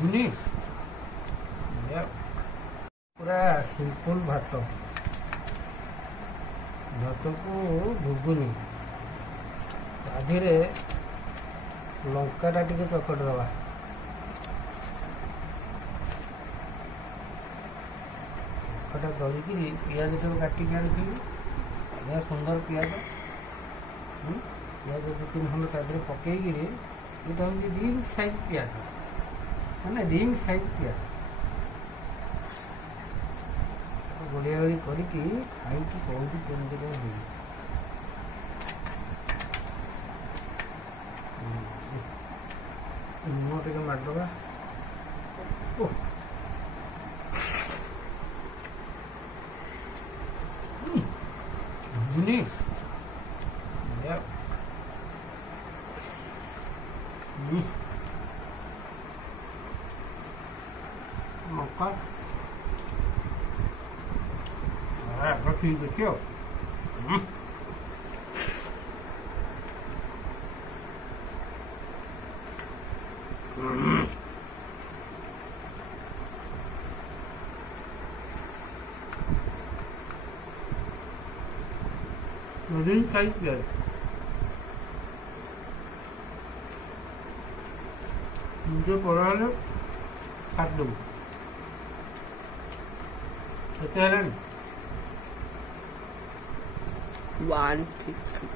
घुगुनी पूरा सिंपल भात भात को घुगुनी आधे लंका टे चकट दवा लंका दलिकी पिज जो काटिक आनी बढ़िया सुंदर पिज पिज दो तीन खंड तादेह पकईकि ये हूँ रिंग साइज पिज मैंने रिंग साइज पिज बढ़िया बड़ी करके खाई कौन केमती कौन लुण टे मारदबा घुगुनी मक्का ठीक देखियो रिंग साइज पियाज मुझे पड़ा काट दो One, two, three.